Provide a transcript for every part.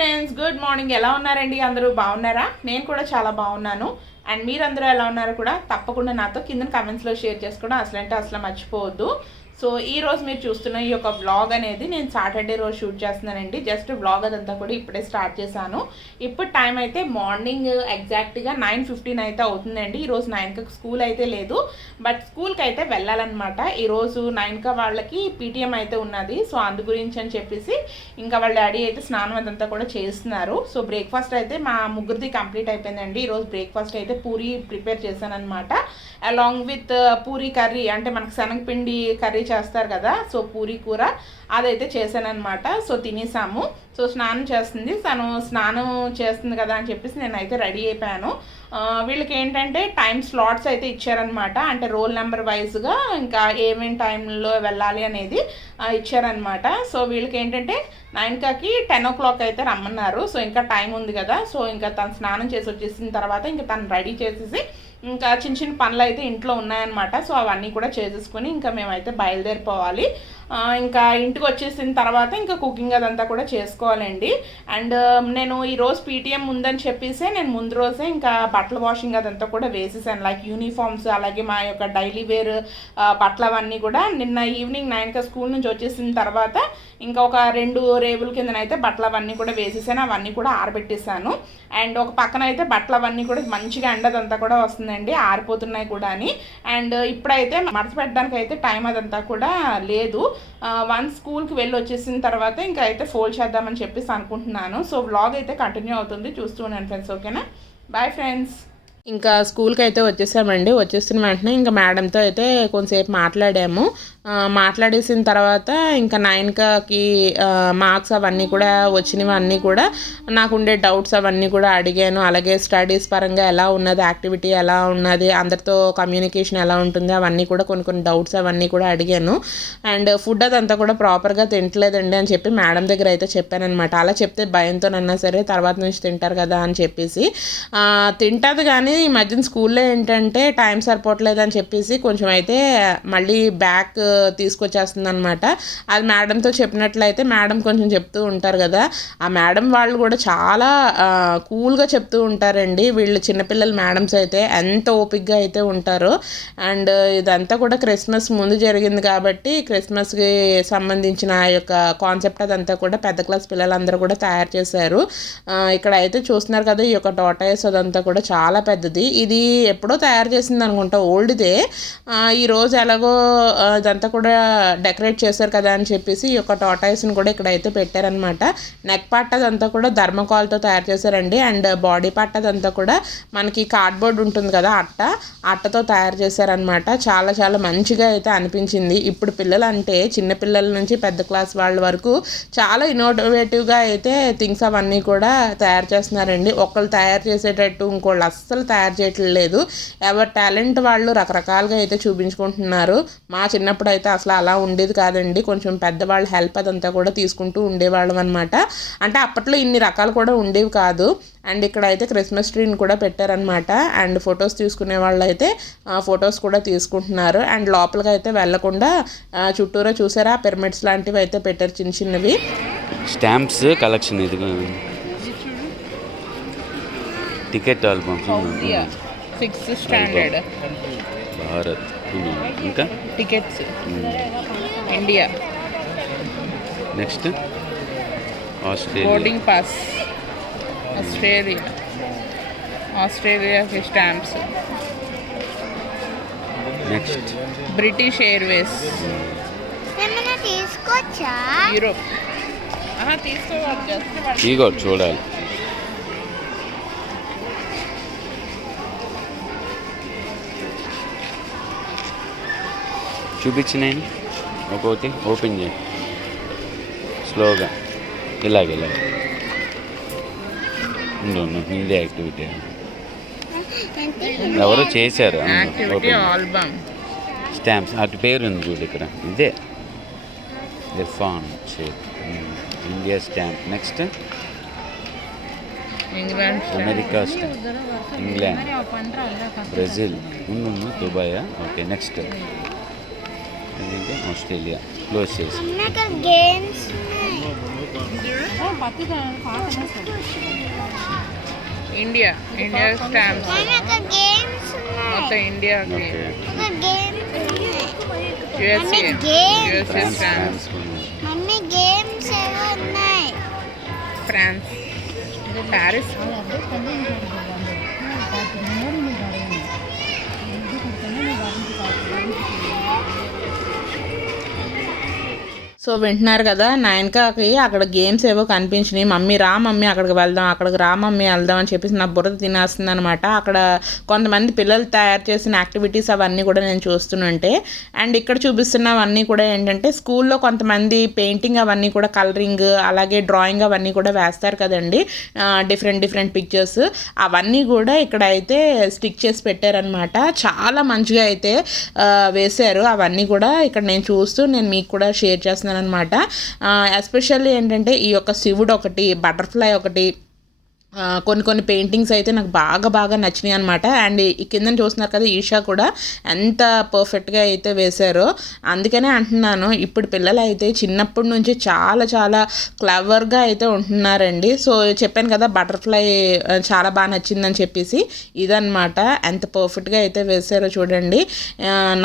Friends good morning ఎలా ఉన్నారండి? అందరూ బాగున్నారా? నేను కూడా చాలా బాగున్నాను. అండ్ మీరందరూ ఎలా ఉన్నారో కూడా తప్పకుండా నాతో కింద కమెంట్స్లో షేర్ చేసుకోవడం అసలంటే అసలు మర్చిపోవద్దు. సో ఈ రోజు మీరు చూస్తున్న ఈ యొక్క వ్లాగ్ అనేది నేను సాటర్డే రోజు షూట్ చేస్తున్నానండి. జస్ట్ వ్లాగ్ అదంతా కూడా ఇప్పుడే స్టార్ట్ చేశాను. ఇప్పుడు టైం అయితే మార్నింగ్ ఎగ్జాక్ట్గా నైన్ ఫిఫ్టీన్ అయితే అవుతుందండి. ఈరోజు నైన్కి స్కూల్ అయితే లేదు. బట్ స్కూల్కి అయితే వెళ్ళాలన్నమాట. ఈరోజు నైన్క వాళ్ళకి పీటీఎం అయితే ఉన్నది. సో అందు గురించి అని చెప్పేసి ఇంకా వాళ్ళ డాడీ అయితే స్నానం అదంతా కూడా చేస్తున్నారు. సో బ్రేక్ఫాస్ట్ అయితే మా ముగ్గురిది కంప్లీట్ అయిపోయిందండి. ఈరోజు బ్రేక్ఫాస్ట్ అయితే పూరి ప్రిపేర్ చేశాను అనమాట అలాంగ్ విత్ పూరి కర్రీ అంటే మనకు శనగపిండి కర్రీ చేస్తారు కదా సో పూరి కూర అదైతే చేశానమాట సో తినేసాము. సో స్నానం చేస్తుంది. తను స్నానం చేస్తుంది కదా అని చెప్పేసి నేనైతే రెడీ అయిపోయాను. వీళ్ళకి ఏంటంటే టైం స్లాట్స్ అయితే ఇచ్చారనమాట అంటే రోల్ నెంబర్ వైజ్గా ఇంకా ఏమేమి టైంలో వెళ్ళాలి అనేది ఇచ్చారనమాట సో వీళ్ళకి ఏంటంటే నైన్కాకి టెన్ ఓ క్లాక్ అయితే రమ్మన్నారు. సో ఇంకా టైం ఉంది కదా. సో ఇంకా తను స్నానం చేసి వచ్చేసిన తర్వాత ఇంకా తను రెడీ చేసేసి ఇంకా చిన్న చిన్న పనులు అయితే ఇంట్లో ఉన్నాయన్నమాట. సో అవన్నీ కూడా చేసేసుకొని ఇంకా మేమైతే బయలుదేరిపోవాలి. ఇంకా ఇంటికి వచ్చేసిన తర్వాత ఇంకా కుకింగ్ అదంతా కూడా చేసుకోవాలండి. అండ్ um, నేను ఈరోజు పీటీఎం ఉందని చెప్పేసి నేను ముందు రోజే ఇంకా బట్టల వాషింగ్ అదంతా కూడా వేసేసాను. లైక్ యూనిఫామ్స్ అలాగే మా యొక్క డైలీ వేర్ బట్టలు అవన్నీ కూడా నిన్న ఈవినింగ్ నైన్కి స్కూల్ నుంచి వచ్చేసిన తర్వాత ఇంకా ఒక రెండు రేవుల కిందనైతే బట్టలు అవన్నీ కూడా వేసేసాను. అవన్నీ కూడా ఆరబెట్టేసాను అండ్ ఒక పక్కన అయితే బట్టలు అవన్నీ కూడా మంచిగా ఎండదంతా కూడా వస్తుందండి. ఆరిపోతున్నాయి కూడా అని అండ్ ఇప్పుడైతే మడత పెట్టడానికి అయితే టైం అదంతా కూడా లేదు. వన్ స్కూల్కి వెళ్ళి వచ్చేసిన తర్వాత ఇంకా అయితే ఫోల్డ్ చేద్దామని చెప్పేసి అనుకుంటున్నాను. సో వ్లాగ్ అయితే కంటిన్యూ అవుతుంది. చూస్తూ ఉన్నాను ఫ్రెండ్స్ ఓకేనా బాయ్ ఫ్రెండ్స్ ఇంకా స్కూల్కి అయితే వచ్చేసామండి. వచ్చేసిన వెంటనే ఇంకా మేడంతో అయితే కొంతసేపు మాట్లాడాము. మాట్లాడేసిన తర్వాత ఇంకా నైన్కి మార్క్స్ అవన్నీ కూడా వచ్చినవి అన్నీ కూడా నాకు ఉండే డౌట్స్ అవన్నీ కూడా అడిగాను. అలాగే స్టడీస్ పరంగా ఎలా ఉన్నది యాక్టివిటీ ఎలా ఉన్నది అందరితో కమ్యూనికేషన్ ఎలా ఉంటుంది అవన్నీ కూడా కొన్ని కొన్ని డౌట్స్ అవన్నీ కూడా అడిగాను. అండ్ ఫుడ్ అదంతా కూడా ప్రాపర్గా తింటలేదండి అని చెప్పి మేడం దగ్గర అయితే చెప్పానమాట అలా చెప్తే భయంతోనన్నా సరే తర్వాత నుంచి తింటారు కదా అని చెప్పేసి. తింటుంది కానీ ఈ మధ్యన స్కూల్లో ఏంటంటే టైం సరిపోవట్లేదు అని చెప్పేసి కొంచెం అయితే మళ్ళీ బ్యాక్ తీసుకొచ్చేస్తుంది అనమాట అది మేడంతో చెప్పినట్లయితే మేడం కొంచెం చెప్తూ ఉంటారు కదా. ఆ మేడం వాళ్ళు కూడా చాలా కూల్గా చెప్తూ ఉంటారండి. వీళ్ళు చిన్నపిల్లల మేడమ్స్ అయితే ఎంత ఓపిక్గా అయితే ఉంటారు. అండ్ ఇదంతా కూడా క్రిస్మస్ ముందు జరిగింది కాబట్టి క్రిస్మస్కి సంబంధించిన ఆ యొక్క కాన్సెప్ట్ అదంతా కూడా పెద్ద క్లాస్ పిల్లలందరూ కూడా తయారు చేశారు. ఇక్కడ అయితే చూస్తున్నారు కదా ఈ యొక్క టోటాయస్ అదంతా కూడా చాలా పెద్ద పెద్దది ఇది ఎప్పుడో తయారు చేసింది అనుకుంటా ఓల్డ్దే. ఈ రోజు ఎలాగో ఇదంతా కూడా డెకరేట్ చేశారు కదా అని చెప్పేసి ఈ యొక్క టాటాయిస్ని కూడా ఇక్కడ అయితే పెట్టారనమాట నెక్ పార్ట్ అదంతా కూడా ధర్మకాల్తో తయారు చేశారండి. అండ్ బాడీ పార్ట్ అదంతా కూడా మనకి కార్డ్బోర్డ్ ఉంటుంది కదా అట్ట. అట్టతో తయారు చేశారనమాట చాలా చాలా మంచిగా అయితే అనిపించింది. ఇప్పుడు పిల్లలు అంటే చిన్నపిల్లల నుంచి పెద్ద క్లాస్ వాళ్ళ వరకు చాలా ఇన్నోవేటివ్గా అయితే థింగ్స్ అవన్నీ కూడా తయారు చేస్తున్నారండి. ఒకళ్ళు తయారు చేసేటట్టు ఇంకోళ్ళు అస్సలు తయారు చేయట్లేదు. ఎవరి టాలెంట్ వాళ్ళు రకరకాలుగా అయితే చూపించుకుంటున్నారు. మా చిన్నప్పుడు అయితే అసలు అలా ఉండేది కాదండి. కొంచెం పెద్దవాళ్ళ హెల్ప్ అదంతా కూడా తీసుకుంటూ ఉండేవాళ్ళం అనమాట అంటే అప్పట్లో ఇన్ని రకాలు కూడా ఉండేవి కాదు. అండ్ ఇక్కడ అయితే క్రిస్మస్ ట్రీని కూడా పెట్టారనమాట అండ్ ఫొటోస్ తీసుకునే వాళ్ళు అయితే ఫొటోస్ కూడా తీసుకుంటున్నారు. అండ్ లోపలికి అయితే వెళ్ళకుండా చుట్టూరా చూసారా? పిరమిడ్స్ లాంటివి అయితే పెట్టారు చిన్న చిన్నవి. స్టాంప్స్ కలెక్షన్ ఇది. Ticket albums sixth standard. Bharat. ఇంకా? Tickets. India. Next? Australia. Boarding pass. Australia. ఆస్ట్రేలియాకి stamps. Next? British Airways. తీసుకోవచ్చా యూరోప్. తీసుకోవాలి ఇగో చూడాలి. చూపించినాయి ఒక్కొక్కటి ఓపెన్ చేయి. స్లోగా. ఇలాగ ఇలాగ. ఉండు ఉండు, ఇదే యాక్టివిటీ. ఎవరో చేశారు. స్టాంప్స్. అటు పేరు ఉంది చూడు ఇక్కడ. ఇదే. Irfan India stamp. Next. America stamp. England. Brazil. ఉంది దుబాయ్. Okay next. అదేంటి ఆస్ట్రేలియా. క్లోజ్ చేసి. ఇండియా ఇండియా స్టాంప్స్ మొత్తం ఉన్నాయి. USA USA France Paris so వింటున్నారు కదా నయనకాకి అక్కడ గేమ్స్ ఏవో కనిపించినాయి. మమ్మీ రా మమ్మీ అక్కడికి వెళ్దాం అక్కడికి రా మమ్మీ వెళ్దాం అని చెప్పేసి నా బుర్ర తినేస్తుంది అనమాట అక్కడ కొంతమంది పిల్లలు తయారు చేసిన యాక్టివిటీస్ అవన్నీ కూడా నేను చూస్తుంటే అండ్ ఇక్కడ చూపిస్తున్నవన్నీ కూడా ఏంటంటే స్కూల్లో కొంతమంది పెయింటింగ్ అవన్నీ కూడా కలరింగ్ అలాగే డ్రాయింగ్ అవన్నీ కూడా వేస్తారు కదండి. డిఫరెంట్ డిఫరెంట్ పిక్చర్స్ అవన్నీ కూడా ఇక్కడ అయితే స్టిక్ చేసి పెట్టారనమాట చాలా మంచిగా అయితే వేశారు. అవన్నీ కూడా ఇక్కడ నేను చూస్తూ నేను మీకు కూడా షేర్ చేస్తున్నాను. అనమాట ఎస్పెషల్లీ ఏంటంటే ఈ యొక్క శివుడు ఒకటి బటర్ఫ్లై ఒకటి కొన్ని కొన్ని పెయింటింగ్స్ అయితే నాకు బాగా బాగా నచ్చినాయి అనమాట అండ్ ఈ కింద చూస్తున్నారు కదా ఈషా కూడా ఎంత పర్ఫెక్ట్గా అయితే వేశారో. అందుకనే అంటున్నాను ఇప్పుడు పిల్లలు అయితే చిన్నప్పటి నుంచి చాలా చాలా క్లవర్గా అయితే ఉంటున్నారండి. సో చెప్పాను కదా బటర్ఫ్లై చాలా బాగా నచ్చిందని చెప్పేసి ఇదనమాట ఎంత పర్ఫెక్ట్గా అయితే వేశారో చూడండి.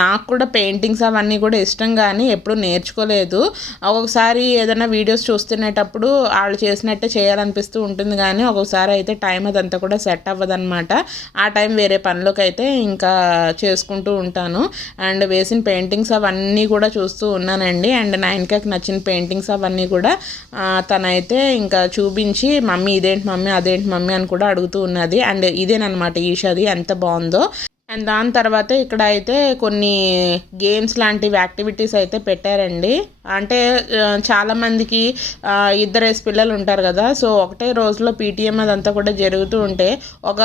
నాకు కూడా పెయింటింగ్స్ అవన్నీ కూడా ఇష్టం కానీ ఎప్పుడూ నేర్చుకోలేదు. ఒక్కొక్కసారి ఏదైనా వీడియోస్ చూస్తున్నప్పుడు వాళ్ళు చేసినట్టే చేయాలనిపిస్తూ ఉంటుంది కానీ ఒక్కొక్కసారి అయితే టైం అదంతా కూడా సెట్ అవ్వదన్నమాట. ఆ టైం వేరే పనిలోకి అయితే ఇంకా చేసుకుంటూ ఉంటాను. అండ్ వేసిన పెయింటింగ్స్ అవన్నీ కూడా చూస్తూ ఉన్నానండి. అండ్ నైన్కాకి నచ్చిన పెయింటింగ్స్ అవన్నీ కూడా తనైతే ఇంకా చూపించి మమ్మీ ఇదేంటి మమ్మీ అదేంటి మమ్మీ అని కూడా అడుగుతూ ఉన్నది. అండ్ ఇదేనమాట ఈషాది ఎంత బాగుందో. అండ్ దాని తర్వాత ఇక్కడ అయితే కొన్ని గేమ్స్ లాంటివి యాక్టివిటీస్ అయితే పెట్టారండి. అంటే చాలామందికి ఇద్దరు ఇద్దరేసి పిల్లలు ఉంటారు కదా సో ఒకటే రోజులో పీటీఎం అదంతా కూడా జరుగుతూ ఉంటే ఒక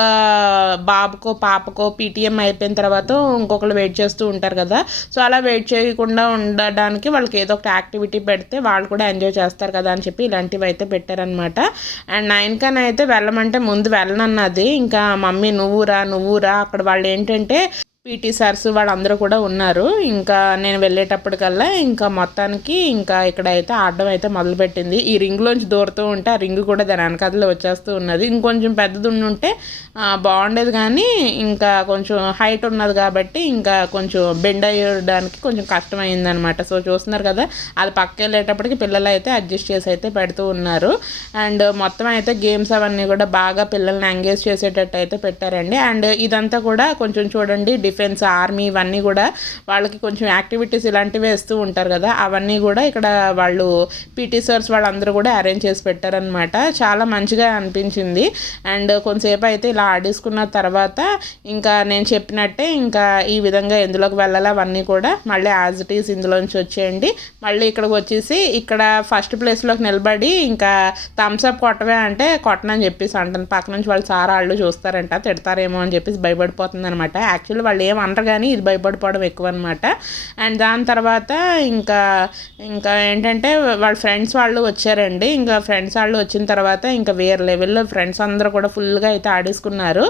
బాబుకో పాపకో పీటీఎం అయిపోయిన తర్వాత ఇంకొకరు వెయిట్ చేస్తూ ఉంటారు కదా. సో అలా వెయిట్ చేయకుండా ఉండడానికి వాళ్ళకి ఏదో ఒక యాక్టివిటీ పెడితే వాళ్ళు కూడా ఎంజాయ్ చేస్తారు కదా అని చెప్పి ఇలాంటివి అయితే పెట్టారనమాట అండ్ నైన్ కన్ అయితే వెళ్ళమంటే ముందు వెళ్ళనన్నది ఇంకా మమ్మీ నువ్వు రా నువ్వు రా అక్కడ వాళ్ళు ఏంటి ఏంటంటే పీటీ సార్స్ వాళ్ళందరూ కూడా ఉన్నారు. ఇంకా నేను వెళ్ళేటప్పటికల్లా ఇంకా మొత్తానికి ఇంకా ఇక్కడ అయితే ఆడడం అయితే మొదలుపెట్టింది. ఈ రింగ్లోంచి దూరుతూ ఉంటే ఆ రింగ్ కూడా దాని వెనకాతలో వచ్చేస్తూ ఉన్నది. ఇంకొంచెం పెద్దది ఉండి ఉంటే బాగుండేది కానీ ఇంకా కొంచెం హైట్ ఉన్నది కాబట్టి ఇంకా కొంచెం బెండ్ అయ్యడానికి కొంచెం కష్టమైందనమాట సో చూస్తున్నారు కదా అది పక్క వెళ్ళేటప్పటికి పిల్లలు అయితే అడ్జస్ట్ చేసి అయితే పెడుతూ ఉన్నారు. అండ్ మొత్తం అయితే గేమ్స్ అవన్నీ కూడా బాగా పిల్లల్ని ఎంగేజ్ చేసేటట్టు అయితే పెట్టారండి. అండ్ ఇదంతా కూడా కొంచెం చూడండి డిఫెన్స్ ఆర్మీ ఇవన్నీ కూడా వాళ్ళకి కొంచెం యాక్టివిటీస్ ఇలాంటివి వేస్తూ ఉంటారు కదా అవన్నీ కూడా ఇక్కడ వాళ్ళు పీటీ సార్స్ వాళ్ళందరూ కూడా అరేంజ్ చేసి పెట్టారనమాట చాలా మంచిగా అనిపించింది. అండ్ కొంతసేపు అయితే ఇలా ఆడేసుకున్న తర్వాత ఇంకా నేను చెప్పినట్టే ఇంకా ఈ విధంగా ఎందులోకి వెళ్ళాలి అవన్నీ కూడా మళ్ళీ యాజ్ ఇట్ ఈస్ ఇందులోంచి వచ్చేయండి. మళ్ళీ ఇక్కడికి వచ్చేసి ఇక్కడ ఫస్ట్ ప్లేస్లోకి నిలబడి ఇంకా థమ్స్ అప్ కొట్టవే అంటే కొట్టనని చెప్పేసి అంటాను. పక్క నుంచి వాళ్ళు సారా వాళ్ళు చూస్తారంట తిడతారేమో అని చెప్పేసి భయపడిపోతుంది అనమాట యాక్చువల్లీ వాళ్ళు ఏం అనరు కానీ ఇది భయపడిపోవడం ఎక్కువ అనమాట అండ్ దాని తర్వాత ఇంకా ఇంకా ఏంటంటే వాళ్ళ ఫ్రెండ్స్ వాళ్ళు వచ్చారండి. ఇంకా ఫ్రెండ్స్ వాళ్ళు వచ్చిన తర్వాత ఇంకా వేరే లెవెల్లో ఫ్రెండ్స్ అందరూ కూడా ఫుల్గా అయితే ఆడేసుకున్నారు.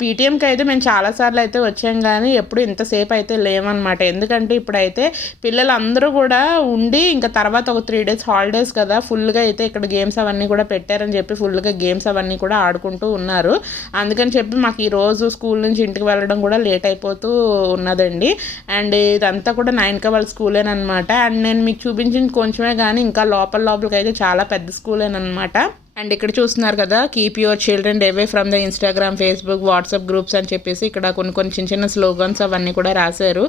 పీటీఎంకి అయితే మేము చాలాసార్లు అయితే వచ్చాం కానీ ఎప్పుడు ఇంతసేపు అయితే లేమన్నమాట ఎందుకంటే ఇప్పుడైతే పిల్లలందరూ కూడా ఉండి ఇంకా తర్వాత ఒక త్రీ డేస్ హాలిడేస్ కదా ఫుల్గా అయితే ఇక్కడ గేమ్స్ అవన్నీ కూడా పెట్టారని చెప్పి ఫుల్గా గేమ్స్ అవన్నీ కూడా ఆడుకుంటూ ఉన్నారు. అందుకని చెప్పి మాకు ఈరోజు స్కూల్ నుంచి ఇంటికి వెళ్ళడం కూడా లేట్ అయిపోతూ ఉన్నదండి. అండ్ ఇదంతా కూడా నైన్క వాళ్ళ స్కూలేనమాట అండ్ నేను మీకు చూపించింది కొంచెమే కానీ ఇంకా లోపల లోపలికి అయితే చాలా పెద్ద స్కూలేనమాట అండ్ ఇక్కడ చూస్తున్నారు కదా keep your children away from the Instagram Facebook WhatsApp groups అని చెప్పేసి ఇక్కడ కొన్ని కొన్ని చిన్న చిన్న స్లోగన్స్ అవన్నీ కూడా రాశారు.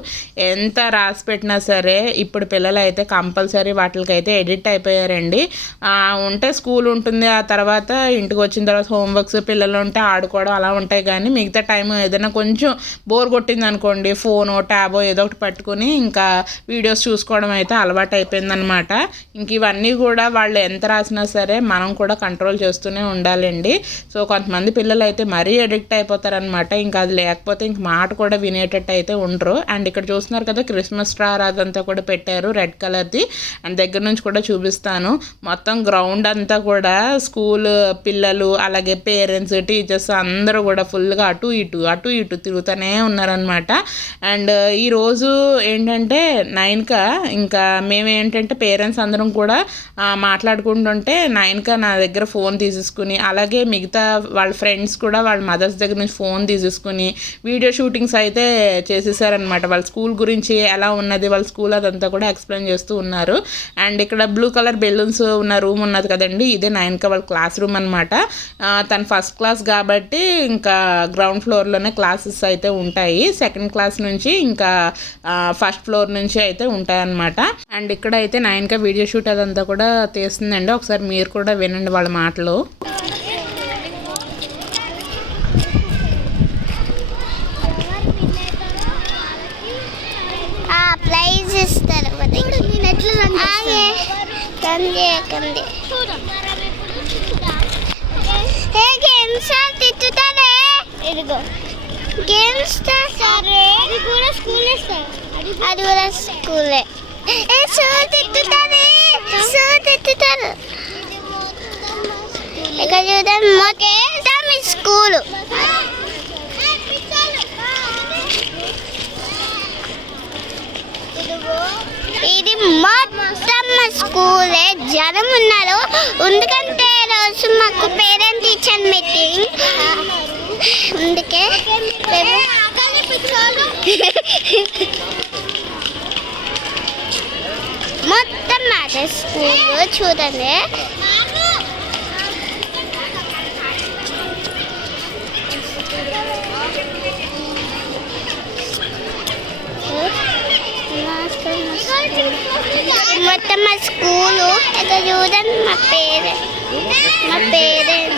ఎంత రాసి పెట్టినా సరే ఇప్పుడు పిల్లలు అయితే కంపల్సరీ వాటికి అయితే ఎడిట్ అయిపోయారండి ఉంటే స్కూల్ ఉంటుంది ఆ తర్వాత ఇంటికి వచ్చిన తర్వాత హోంవర్క్స్ పిల్లలు ఉంటే ఆడుకోవడం అలా ఉంటాయి కానీ మిగతా టైం ఏదైనా కొంచెం బోర్ కొట్టింది అనుకోండి ఫోనో ట్యాబో ఏదో ఒకటి పట్టుకుని ఇంకా వీడియోస్ చూసుకోవడం అయితే అలవాటు అయిపోయిందనమాట ఇంక ఇవన్నీ కూడా వాళ్ళు ఎంత రాసినా సరే మనం కూడా కంట్రోల్ చేస్తూనే ఉండాలండి. సో కొంతమంది పిల్లలు అయితే మరీ అడిక్ట్ అయిపోతారనమాట. ఇంకా అది లేకపోతే ఇంక మాట కూడా వినేటట్టు అయితే ఉండరు. అండ్ ఇక్కడ చూస్తున్నారు కదా క్రిస్మస్ స్టార్ అదంతా కూడా పెట్టారు రెడ్ కలర్ది. అండ్ దగ్గర నుంచి కూడా చూపిస్తాను. మొత్తం గ్రౌండ్ అంతా కూడా స్కూల్ పిల్లలు అలాగే పేరెంట్స్ టీచర్స్ అందరూ కూడా ఫుల్గా అటు ఇటు అటు ఇటు తిరుగుతూనే ఉన్నారనమాట. అండ్ ఈరోజు ఏంటంటే నైన్కా ఇంకా మేము ఏంటంటే పేరెంట్స్ అందరం కూడా మాట్లాడుకుంటుంటే నైన్కా నా దగ్గర ఫోన్ తీసేసుకుని అలాగే మిగతా వాళ్ళ ఫ్రెండ్స్ కూడా వాళ్ళ మదర్స్ దగ్గర నుంచి ఫోన్ తీసేసుకుని వీడియో షూటింగ్స్ అయితే చేసేసారనమాట వాళ్ళ స్కూల్ గురించి ఎలా ఉన్నది వాళ్ళ స్కూల్ అదంతా కూడా ఎక్స్ప్లెయిన్ చేస్తూ ఉన్నారు. అండ్ ఇక్కడ బ్లూ కలర్ బెలూన్స్ ఉన్న రూమ్ ఉన్నది కదండి ఇదే నైన్క వాళ్ళ క్లాస్ రూమ్ అనమాట తను ఫస్ట్ క్లాస్ కాబట్టి ఇంకా గ్రౌండ్ ఫ్లోర్లోనే క్లాసెస్ అయితే ఉంటాయి. సెకండ్ క్లాస్ నుంచి ఇంకా ఫస్ట్ ఫ్లోర్ నుంచి అయితే ఉంటాయన్నమాట. అండ్ ఇక్కడ అయితే నైన్క వీడియో షూట్ అదంతా కూడా తీస్తుందండి. ఒకసారి మీరు కూడా వినండి వాళ్ళ మాటలు. ఆ ప్రైజ్ ఇస్తారు గేమ్స్ తిట్టుతారే ఇదిగో. గేమ్స్ సరే అది కూడా స్కూల్ అది కూడా స్కూలే. ఏ సో తిట్టుతారే సో తిట్టుతారు. ఇక్కడ చూద్దాం చూడండి మీ స్కూల్. ఇది మొత్తం స్కూలే. జనం ఉన్నారు. ఎందుకంటే రోజు మాకు పేరెంట్ టీచర్ మీటింగ్. అందుకే మొత్తం అదే స్కూల్ చూడండి మొత్తం మా స్కూలు ఇక్కడ చూడండి మా పేరెంట్ మా పేరెంట్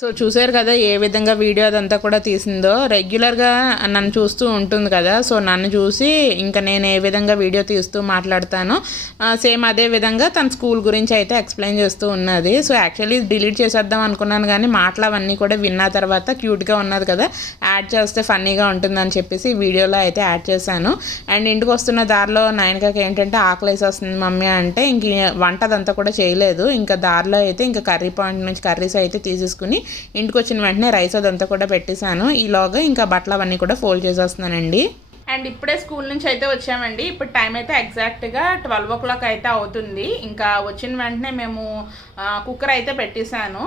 సో చూసారు కదా ఏ విధంగా వీడియో అదంతా కూడా తీసిందో. రెగ్యులర్గా నన్ను చూస్తూ ఉంటుంది కదా సో నన్ను చూసి ఇంకా నేను ఏ విధంగా వీడియో తీస్తూ మాట్లాడతానో. సేమ్ అదే విధంగా తన స్కూల్ గురించి అయితే ఎక్స్ప్లెయిన్ చేస్తూ ఉన్నది. సో యాక్చువల్లీ డిలీట్ చేసేద్దాం అనుకున్నాను కానీ మాటలు అవన్నీ కూడా విన్న తర్వాత క్యూట్గా ఉన్నది కదా యాడ్ చేస్తే ఫన్నీగా ఉంటుందని చెప్పేసి వీడియోలో అయితే యాడ్ చేశాను. అండ్ ఇంటికి వస్తున్న దారిలో నైన్కాకి ఏంటంటే ఆకలేసి వస్తుంది మమ్మీ అంటే ఇంక వంట అదంతా కూడా చేయలేదు. ఇంకా దారిలో అయితే ఇంకా కర్రీ పాయింట్ నుంచి కర్రీస్ అయితే తీసేసుకుని ఇంటికి వచ్చిన వెంటనే రైస్ అదంతా కూడా పెట్టేశాను. ఈలోగా ఇంకా బట్టలు అవన్నీ కూడా ఫోల్డ్ చేసేస్తున్నానండి. అండ్ ఇప్పుడే స్కూల్ నుంచి అయితే వచ్చామండి. ఇప్పుడు టైం అయితే ఎగ్జాక్ట్గా ట్వెల్వ్ ఓ క్లాక్ అయితే అవుతుంది. ఇంకా వచ్చిన వెంటనే మేము కుక్కర్ అయితే పెట్టేశాను.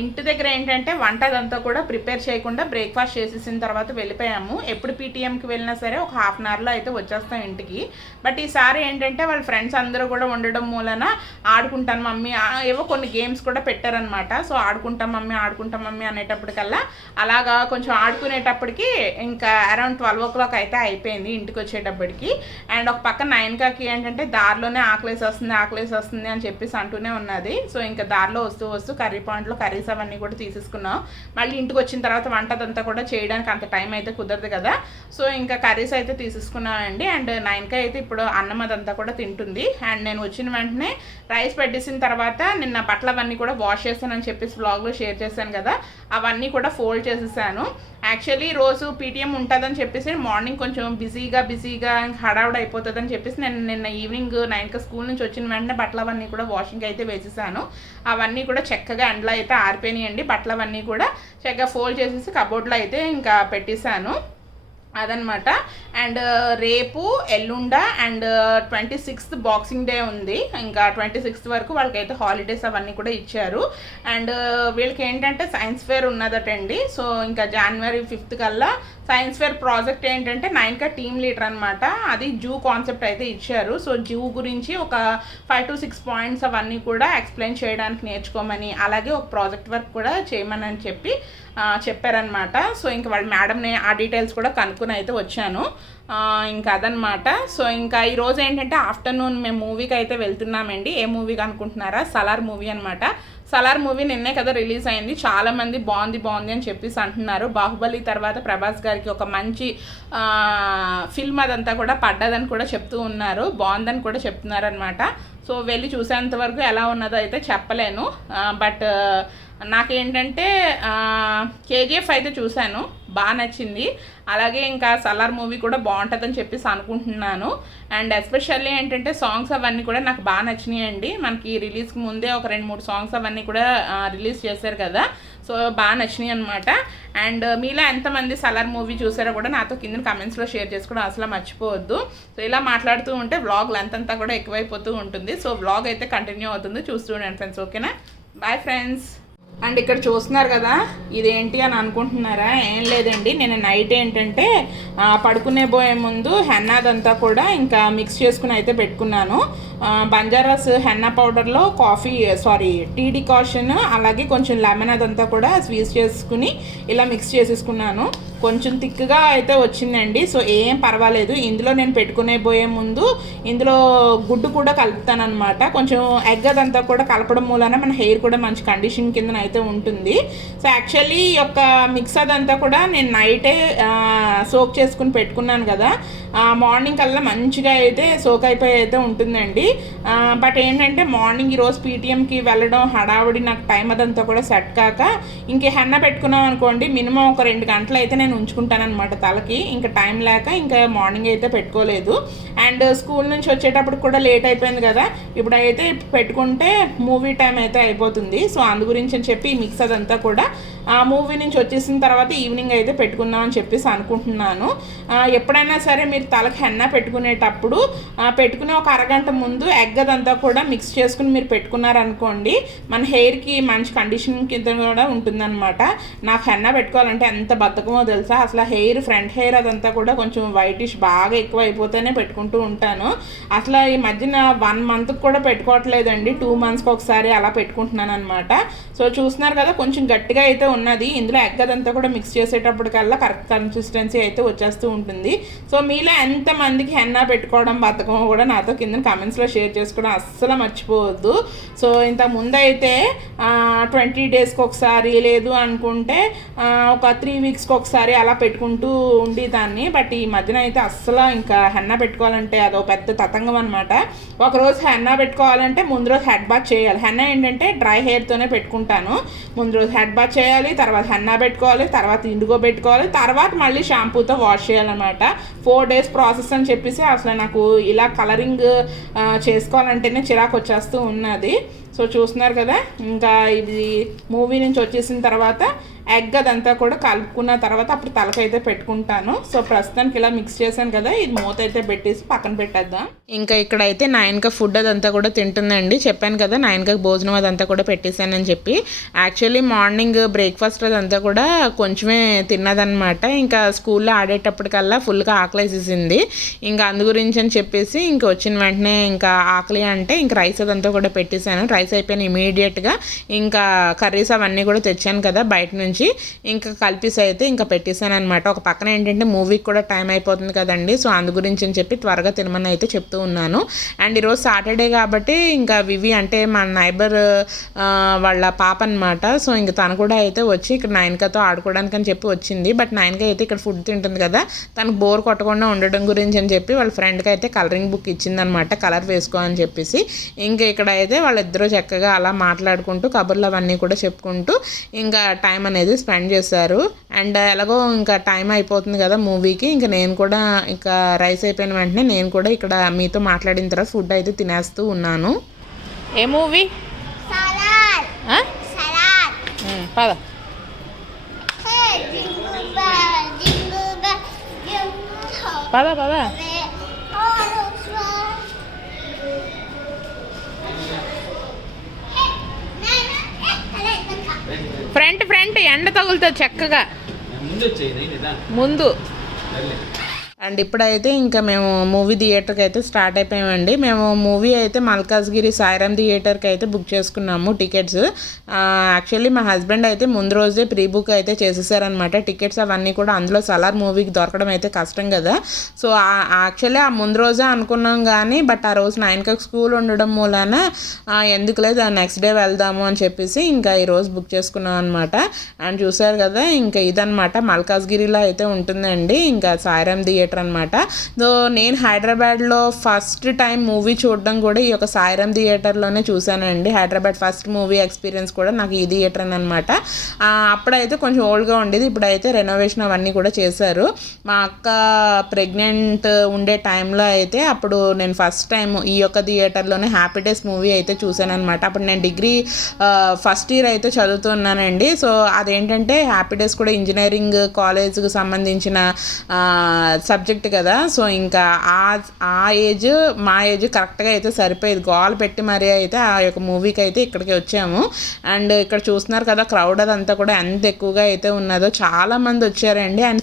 ఇంటి దగ్గర ఏంటంటే వంట అదంతా కూడా ప్రిపేర్ చేయకుండా బ్రేక్ఫాస్ట్ చేసేసిన తర్వాత వెళ్ళిపోయాము. ఎప్పుడు పీటీఎంకి వెళ్ళినా సరే ఒక హాఫ్ అన్ అవర్లో అయితే వచ్చేస్తాం ఇంటికి. బట్ ఈసారి ఏంటంటే వాళ్ళ ఫ్రెండ్స్ అందరూ కూడా ఉండడం మూలన ఆడుకుంటాను మమ్మీ. ఏవో కొన్ని గేమ్స్ కూడా పెట్టారనమాట సో ఆడుకుంటాం మమ్మీ ఆడుకుంటాం మమ్మీ అనేటప్పటికల్లా అలాగా కొంచెం ఆడుకునేటప్పటికి ఇంకా అరౌండ్ ట్వెల్వ్ ఓ క్లాక్ అయితే అయిపోయింది ఇంటికి వచ్చేటప్పటికి. అండ్ ఒక పక్క నైన్కాకి ఏంటంటే దారిలోనే ఆకలేసి వస్తుంది ఆకలేసి వస్తుంది అని చెప్పేసి అంటూనే ఉన్నది. సో ఇంకా దారిలో వస్తూ వస్తూ కర్రీ పాయింట్లో కర్రీస్ అవన్నీ కూడా తీసేసుకున్నాం. మళ్ళీ ఇంటికి వచ్చిన తర్వాత వంట అదంతా కూడా చేయడానికి అంత టైం అయితే కుదరదు కదా. సో ఇంకా కర్రీస్ అయితే తీసేసుకున్నామండి అండ్ నైన్కా అయితే ఇప్పుడు అన్నం అదంతా కూడా తింటుంది. అండ్ నేను వచ్చిన వెంటనే రైస్ పెట్టేసిన తర్వాత నిన్న బట్టలు అవన్నీ కూడా వాష్ చేశానని చెప్పేసి బ్లాగ్లో షేర్ చేశాను కదా. అవన్నీ కూడా ఫోల్డ్ చేసేసాను. యాక్చువల్లీ రోజు పీటీఎం ఉంటుందని చెప్పేసి మార్నింగ్ కొంచెం బిజీగా బిజీగా హడావుడ్ అయిపోతుందని చెప్పేసి నేను నిన్న ఈవినింగ్ నైన్కి స్కూల్ నుంచి వచ్చిన వెంటనే బట్టలు అవన్నీ కూడా వాషింగ్ అయితే వేసేసాను. అవన్నీ కూడా చక్కగా ఎండలో అయితే ఆరిపోయినాయండి. బట్టలు అవన్నీ కూడా చక్కగా ఫోల్డ్ చేసేసి కబోర్డ్లో అయితే ఇంకా పెట్టేశాను. అదనమాట అండ్ uh, రేపు ఎల్లుండ and twenty sixth boxing day ఉంది. ఇంకా ట్వంటీ సిక్స్త్ వరకు వాళ్ళకైతే హాలిడేస్ అవన్నీ కూడా ఇచ్చారు. అండ్ uh, వీళ్ళకి ఏంటంటే సైన్స్ ఫేర్ ఉన్నదటండి. సో ఇంకా జనవరి ఫిఫ్త్ కల్లా సైన్స్ ఫేర్ ప్రాజెక్ట్ ఏంటంటే నైన్కా టీమ్ లీడర్ అనమాట అది జూ కాన్సెప్ట్ అయితే ఇచ్చారు. సో జూ గురించి ఒక ఫైవ్ టు సిక్స్ పాయింట్స్ అవన్నీ కూడా ఎక్స్ప్లెయిన్ చేయడానికి నేర్చుకోమని అలాగే ఒక ప్రాజెక్ట్ వర్క్ కూడా చేయమని అని చెప్పి చెప్పారనమాట సో ఇంకా వాళ్ళ మేడంని ఆ డీటెయిల్స్ కూడా కనుక్కొని అయితే వచ్చాను. ఇంకా అదనమాట సో ఇంకా ఈరోజు ఏంటంటే ఆఫ్టర్నూన్ మేము మూవీకి అయితే వెళ్తున్నామండి. ఏ మూవీకి అనుకుంటున్నారా సలార్ మూవీ అనమాట సలార్ మూవీ నిన్నే కదా రిలీజ్ అయింది. చాలామంది బాగుంది బాగుంది అని చెప్పేసి అంటున్నారు. బాహుబలి తర్వాత ప్రభాస్ గారికి ఒక మంచి ఫిల్మ్ అదంతా కూడా పడ్డదని కూడా చెప్తూ ఉన్నారు. బాగుందని కూడా చెప్తున్నారు అనమాట సో వెళ్ళి చూసేంత వరకు ఎలా ఉన్నదో అయితే చెప్పలేను. బట్ నాకేంటంటే కేజీఎఫ్ అయితే చూశాను. బాగా నచ్చింది. అలాగే ఇంకా సలార్ మూవీ కూడా బాగుంటుందని చెప్పేసి అనుకుంటున్నాను. అండ్ ఎస్పెషల్లీ ఏంటంటే సాంగ్స్ అవన్నీ కూడా నాకు బాగా నచ్చినాయండి. మనకి రిలీజ్కి ముందే ఒక రెండు మూడు సాంగ్స్ అవన్నీ కూడా రిలీజ్ చేశారు కదా. సో బాగా నచ్చినాయి అనమాట అండ్ మీలో ఎంతమంది సలార్ మూవీ చూసారో కూడా నాతో కింద కమెంట్స్లో షేర్ చేసుకోవడం అసలు మర్చిపోవద్దు. సో ఇలా మాట్లాడుతూ ఉంటే వ్లాగ్ లెంత్ అంతా కూడా ఎక్కువైపోతూ ఉంటుంది. సో వ్లాగ్ అయితే కంటిన్యూ అవుతుంది. చూస్తూ ఉండండి ఫ్రెండ్స్ ఓకేనా? Bye friends. అండ్ ఇక్కడ చూస్తున్నారు కదా ఇదేంటి అని అనుకుంటున్నారా? ఏం లేదండి నేను నైట్ ఏంటంటే పడుకునే పోయే ముందు హెన్నాదంతా కూడా ఇంకా మిక్స్ చేసుకుని అయితే పెట్టుకున్నాను. బంజారాస్ హెన్నా పౌడర్లో కాఫీ సారీ టీ డికాషన్ అలాగే కొంచెం లెమన్ అదంతా కూడా స్వీట్ చేసుకుని ఇలా మిక్స్ చేసేసుకున్నాను. కొంచెం థిక్గా అయితే వచ్చిందండి. సో ఏం పర్వాలేదు. ఇందులో నేను పెట్టుకునే పోయే ముందు ఇందులో గుడ్డు కూడా కలుపుతానమాట కొంచెం ఎగ్ అదంతా కూడా కలపడం మూలన మన హెయిర్ కూడా మంచి కండిషన్ కింద అయితే ఉంటుంది. సో యాక్చువల్లీ ఈ యొక్క మిక్స్ అదంతా కూడా నేను నైటే సోక్ చేసుకుని పెట్టుకున్నాను కదా. మార్నింగ్ కల్లా మంచిగా అయితే సోక్ అయిపోయి అయితే ఉంటుందండి. బట్ ఏంటంటే మార్నింగ్ ఈరోజు పీటీఎంకి వెళ్ళడం హడావుడి నాకు టైం అదంతా కూడా సెట్ కాక ఇంకే హెన్న పెట్టుకున్నాం అనుకోండి మినిమం ఒక రెండు గంటలు అయితే నేను ఉంచుకుంటానమాట తలకి. ఇంకా టైం లేక ఇంకా మార్నింగ్ అయితే పెట్టుకోలేదు. అండ్ స్కూల్ నుంచి వచ్చేటప్పుడు కూడా లేట్ అయిపోయింది కదా. ఇప్పుడు అయితే పెట్టుకుంటే మూవీ టైం అయితే అయిపోతుంది. సో అందు గురించి అని చెప్పి మిక్స్ అదంతా కూడా ఆ మూవీ నుంచి వచ్చేసిన తర్వాత ఈవినింగ్ అయితే పెట్టుకుందాం అని చెప్పేసి అనుకుంటున్నాను. ఎప్పుడైనా సరే మీరు తలకి హెన్న పెట్టుకునేటప్పుడు పెట్టుకునే ఒక అరగంట ముందు ఎగ్ అదంతా కూడా మిక్స్ చేసుకుని మీరు పెట్టుకున్నారనుకోండి మన హెయిర్కి మంచి కండిషన్ కింద కూడా ఉంటుందన్నమాట. నాకు హెన్న పెట్టుకోవాలంటే ఎంత బద్ధకమో తెలుసా? అసలు హెయిర్ ఫ్రంట్ హెయిర్ అదంతా కూడా కొంచెం వైటిష్ బాగా ఎక్కువ అయిపోతేనే పెట్టుకుంటూ ఉంటాను. అసలు ఈ మధ్యన వన్ మంత్కి కూడా పెట్టుకోవట్లేదండి. టూ మంత్స్కి ఒకసారి అలా పెట్టుకుంటున్నాను అనమాట సో చూస్తున్నారు కదా కొంచెం గట్టిగా అయితే ఉన్నది. ఇందులో ఎగ్ అదంతా కూడా మిక్స్ చేసేటప్పటికల్లా కరెక్ట్ కన్సిస్టెన్సీ అయితే వచ్చేస్తూ ఉంటుంది. సో మీలో ఎంతమందికి హెన్నా పెట్టుకోవడం బతకం కూడా నాతో కింద కామెంట్స్లో షేర్ చేసుకోవడం అస్సలు మర్చిపోవద్దు. సో ఇంత ముందు అయితే ట్వంటీ డేస్కి ఒకసారి లేదు అనుకుంటే ఒక త్రీ వీక్స్కి ఒకసారి అలా పెట్టుకుంటూ ఉండేదాన్ని. బట్ ఈ మధ్యన అయితే అస్సలు ఇంకా హెన్నా పెట్టుకోవాలంటే అదో పెద్ద తతంగం అనమాట ఒకరోజు హెన్నా పెట్టుకోవాలంటే ముందు రోజు హెడ్ బాత్ చేయాలి. హెన్నా ఏంటంటే డ్రై హెయిర్తోనే పెట్టుకుంటాను. ముందు రోజు హెడ్ బాత్ చేయాలి తర్వాత హెన్నా పెట్టుకోవాలి తర్వాత ఇండుగో పెట్టుకోవాలి తర్వాత మళ్ళీ షాంపూతో వాష్ చేయాలన్నమాట. ఫోర్ డేస్ ప్రాసెస్ అని చెప్పేసి అసలు నాకు ఇలా కలరింగ్ చేసుకోవాలంటేనే చిరాకు వచ్చేస్తూ ఉన్నది. సో చూస్తున్నారు కదా ఇంకా ఇది మూవీ నుంచి వచ్చేసిన తర్వాత ఎగ్ అదంతా కూడా కలుపుకున్న తర్వాత అప్పుడు తలకైతే పెట్టుకుంటాను. సో ప్రస్తుతానికి ఇలా మిక్స్ చేశాను కదా ఇది మూత అయితే పెట్టేసి పక్కన పెట్టేద్దాం. ఇంకా ఇక్కడైతే నాయనక ఫుడ్ అదంతా కూడా తింటుందండి. చెప్పాను కదా నాయనక భోజనం అదంతా కూడా పెట్టేశానని చెప్పి. యాక్చువల్లీ మార్నింగ్ బ్రేక్ఫాస్ట్ అదంతా కూడా కొంచెమే తిన్నదనమాట ఇంకా స్కూల్లో ఆడేటప్పటికల్లా ఫుల్గా ఆకలేసేసింది ఇంకా అందు గురించి అని చెప్పేసి ఇంకా వచ్చిన వెంటనే ఇంకా ఆకలి అంటే ఇంకా రైస్ అదంతా కూడా పెట్టేశాను. రైస్ అయిపోయిన ఇమీడియట్గా ఇంకా కర్రీస్ అవన్నీ కూడా తెచ్చాను కదా బయట నుంచి ఇంకా కలిపేసి అయితే ఇంకా పెట్టేశాను అనమాట ఒక పక్కన ఏంటంటే మూవీకి కూడా టైం అయిపోతుంది కదండి. సో అందు గురించి అని చెప్పి త్వరగా తినమని అయితే చెప్తూ ఉన్నాను. అండ్ ఈరోజు సాటర్డే కాబట్టి ఇంకా వివి అంటే మా నైబర్ వాళ్ళ పాప అనమాట సో ఇంక తను కూడా అయితే వచ్చి ఇక్కడ నాయనకతో ఆడుకోవడానికి అని చెప్పి వచ్చింది. బట్ నయనక అయితే ఇక్కడ ఫుడ్ తింటుంది కదా. తనకు బోర్ కొట్టకుండా ఉండడం గురించి అని చెప్పి వాళ్ళ ఫ్రెండ్కి అయితే కలరింగ్ బుక్ ఇచ్చిందనమాట కలర్ వేసుకో అని చెప్పేసి. ఇంకా ఇక్కడ అయితే వాళ్ళిద్దరూ చక్కగా అలా మాట్లాడుకుంటూ కబుర్లు అవన్నీ కూడా చెప్పుకుంటూ ఇంకా టైం అనేది స్పెండ్ చేశారు. అండ్ ఎలాగో ఇంకా టైం అయిపోతుంది కదా మూవీకి. ఇంకా నేను కూడా ఇంకా రైస్ అయిపోయిన వెంటనే నేను కూడా ఇక్కడ మీతో మాట్లాడిన తర్వాత ఫుడ్ అయితే తినేస్తూ ఉన్నాను. ఏ మూవీ? పద. పద పద. ఫ్రంట్ ఫ్రంట్ ఎండ తగులుతుంది చక్కగా. ముందు అండ్ ఇప్పుడైతే ఇంకా మేము మూవీ థియేటర్కి అయితే స్టార్ట్ అయిపోయామండి. మేము మూవీ అయితే మల్కాజ్గిరి సాయిరామ్ థియేటర్కి అయితే బుక్ చేసుకున్నాము టికెట్స్. యాక్చువల్లీ మా హస్బెండ్ అయితే ముందు రోజే ప్రీ బుక్ అయితే చేసేసారనమాట. టికెట్స్ అవన్నీ కూడా అందులో సలార్ మూవీకి దొరకడం అయితే కష్టం కదా. సో యాక్చువల్లీ ఆ ముందు రోజే అనుకున్నాం కానీ బట్ ఆ రోజు నైన్కి స్కూల్ ఉండడం మూలాన ఎందుకు లేదు నెక్స్ట్ డే వెళ్దాము అని చెప్పేసి ఇంకా ఈ రోజు బుక్ చేసుకున్నాం అనమాట. అండ్ చూసారు కదా ఇంకా ఇదనమాట మల్కాజ్గిరిలో అయితే ఉంటుందండి. ఇంకా సాయిరామ్ థియేటర్ థియేటర్ అనమాట సో నేను హైదరాబాద్లో ఫస్ట్ టైం మూవీ చూడడం కూడా ఈ యొక్క సాయిరామ్ థియేటర్లోనే చూశానండి. హైదరాబాద్ ఫస్ట్ మూవీ ఎక్స్పీరియన్స్ కూడా నాకు ఈ థియేటర్ అనమాట అప్పుడైతే కొంచెం ఓల్డ్గా ఉండేది. ఇప్పుడైతే రెనోవేషన్ అవన్నీ కూడా చేశారు. మా అక్క ప్రెగ్నెంట్ ఉండే టైంలో అయితే అప్పుడు నేను ఫస్ట్ టైం ఈ యొక్క థియేటర్లోనే హ్యాపీ డేస్ మూవీ అయితే చూశాను అనమాట అప్పుడు నేను డిగ్రీ ఫస్ట్ ఇయర్ అయితే చదువుతున్నానండి. సో అదేంటంటే హ్యాపీ డేస్ కూడా ఇంజనీరింగ్ కాలేజ్కి సంబంధించిన సబ్జెక్ట్ కదా సో ఇంకా ఆ ఆ ఏజ్ మా ఏజ్ కరెక్ట్గా అయితే సరిపోయేది. గోల్ పెట్టి మరీ అయితే ఆ యొక్క మూవీకి అయితే ఇక్కడికి వచ్చాము. అండ్ ఇక్కడ చూస్తున్నారు కదా క్రౌడ్ అదంతా కూడా ఎంత ఎక్కువగా అయితే ఉన్నదో చాలా మంది వచ్చారండి. అండ్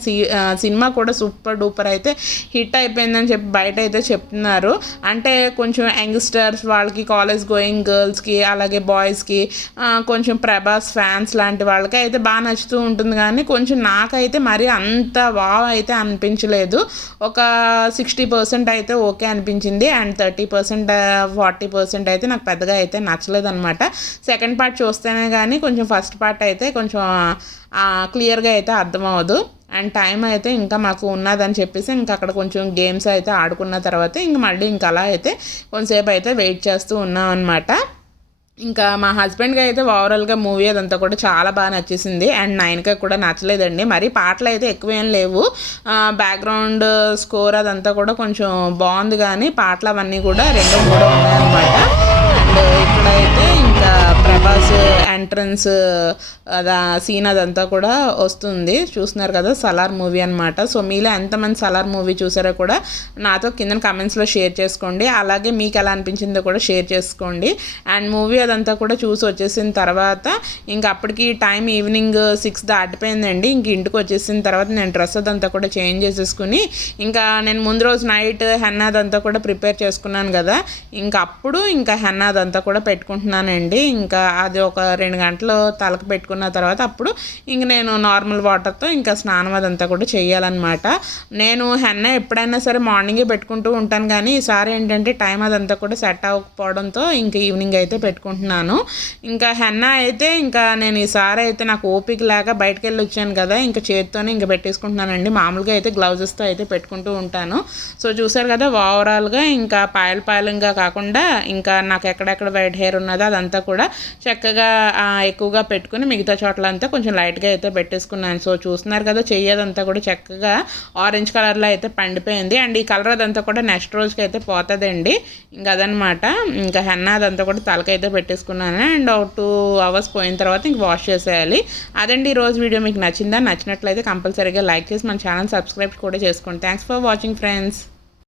సినిమా కూడా సూపర్ డూపర్ అయితే హిట్ అయిపోయిందని చెప్పి బయట అయితే చెప్తున్నారు. అంటే కొంచెం యంగ్స్టర్స్ వాళ్ళకి కాలేజ్ గోయింగ్ గర్ల్స్కి అలాగే బాయ్స్కి కొంచెం ప్రభాస్ ఫ్యాన్స్ లాంటి వాళ్ళకి అయితే బాగా నచ్చుతూ ఉంటుంది. కానీ కొంచెం నాకైతే మరి అంత వావ్ అయితే అనిపించలేదు. ఒక సిక్స్టీ పర్సెంట్ అయితే ఓకే అనిపించింది and thirty percent forty percent అయితే నాకు పెద్దగా అయితే నచ్చలేదు అనమాట సెకండ్ పార్ట్ చూస్తేనే కానీ కొంచెం ఫస్ట్ పార్ట్ అయితే కొంచెం క్లియర్గా అయితే అర్థమవ్వదు. అండ్ టైం అయితే ఇంకా మాకు ఉన్నదని చెప్పేసి ఇంకా అక్కడ కొంచెం గేమ్స్ అయితే ఆడుకున్న తర్వాత ఇంక మళ్ళీ ఇంకా అలా అయితే కొంతసేపు అయితే వెయిట్ చేస్తూ ఉన్నాం అనమాట ఇంకా మా హస్బెండ్కి అయితే ఓవరాల్గా మూవీ అదంతా కూడా చాలా బాగా నచ్చేసింది. అండ్ నైన్కి కూడా నచ్చలేదండి. మరి పాటలు అయితే ఎక్కువ ఏం లేవు బ్యాక్గ్రౌండ్ స్కోర్ అదంతా కూడా కొంచెం బాగుంది కానీ పాటలు అవన్నీ కూడా రెండు మూడు ఉన్నాయన్నమాట. అండ్ ఇక్కడైతే ఇంకా ఎంట్రన్స్ అదా సీన్ అదంతా కూడా వస్తుంది. చూస్తున్నారు కదా సలార్ మూవీ అనమాట సో మీలో ఎంతమంది సలార్ మూవీ చూసారో కూడా నాతో కింద కమెంట్స్లో షేర్ చేసుకోండి. అలాగే మీకు ఎలా అనిపించిందో కూడా షేర్ చేసుకోండి. అండ్ మూవీ అదంతా కూడా చూసి వచ్చేసిన తర్వాత ఇంకా అప్పటికి టైం ఈవినింగ్ సిక్స్ దాటిపోయిందండి. ఇంక ఇంటికి వచ్చేసిన తర్వాత నేను డ్రెస్ అదంతా కూడా చేంజ్ చేసేసుకుని ఇంకా నేను ముందు రోజు నైట్ హెన్నా అదంతా కూడా ప్రిపేర్ చేసుకున్నాను కదా. ఇంకా అప్పుడు ఇంకా హెన్నా అదంతా కూడా పెట్టుకుంటున్నానండి. ఇంకా అది ఒక రెండు రెండు గంటలు తలకు పెట్టుకున్న తర్వాత అప్పుడు ఇంక నేను నార్మల్ వాటర్తో ఇంకా స్నానం అదంతా కూడా చేయాలన్నమాట. నేను హెన్న ఎప్పుడైనా సరే మార్నింగే పెట్టుకుంటూ ఉంటాను కానీ ఈసారి ఏంటంటే టైం అదంతా కూడా సెట్ అవ్వకపోవడంతో ఇంకా ఈవినింగ్ అయితే పెట్టుకుంటున్నాను. ఇంకా హెన్న అయితే ఇంకా నేను ఈసారి అయితే నాకు ఓపిక లేక బయటకు వెళ్ళి వచ్చాను కదా ఇంకా చేతితోనే ఇంకా పెట్టేసుకుంటున్నానండి. మామూలుగా అయితే గ్లౌజెస్తో అయితే పెట్టుకుంటూ ఉంటాను. సో చూసారు కదా ఓవరాల్గా ఇంకా పాయలు పాయలంగా కాకుండా ఇంకా నాకు ఎక్కడెక్కడ వైట్ హెయిర్ ఉన్నదో అదంతా కూడా చక్కగా ఆ, ఎక్కువగా పెట్టుకుని మిగతా చోట్ల అంతా కొంచెం లైట్గా అయితే పెట్టేసుకున్నాను. సో చూస్తున్నారు కదా చెయ్యి అదంతా కూడా చక్కగా ఆరెంజ్ కలర్లో అయితే పండిపోయింది. అండ్ ఈ కలర్ అదంతా కూడా నెక్స్ట్ రోజుకి అయితే పోతుందండి. ఇంకా అదనమాట. ఇంకా హెన్న అదంతా కూడా తలకైతే పెట్టేసుకున్నాను. అండ్ ఒక టూ అవర్స్ పోయిన తర్వాత ఇంక వాష్ చేసేయాలి. అదండి ఈ రోజు వీడియో. మీకు నచ్చిందా? నచ్చినట్లయితే కంపల్సరీగా లైక్ చేసి మన ఛానల్ సబ్స్క్రైబ్ కూడా చేసుకోండి. Thanks for watching friends.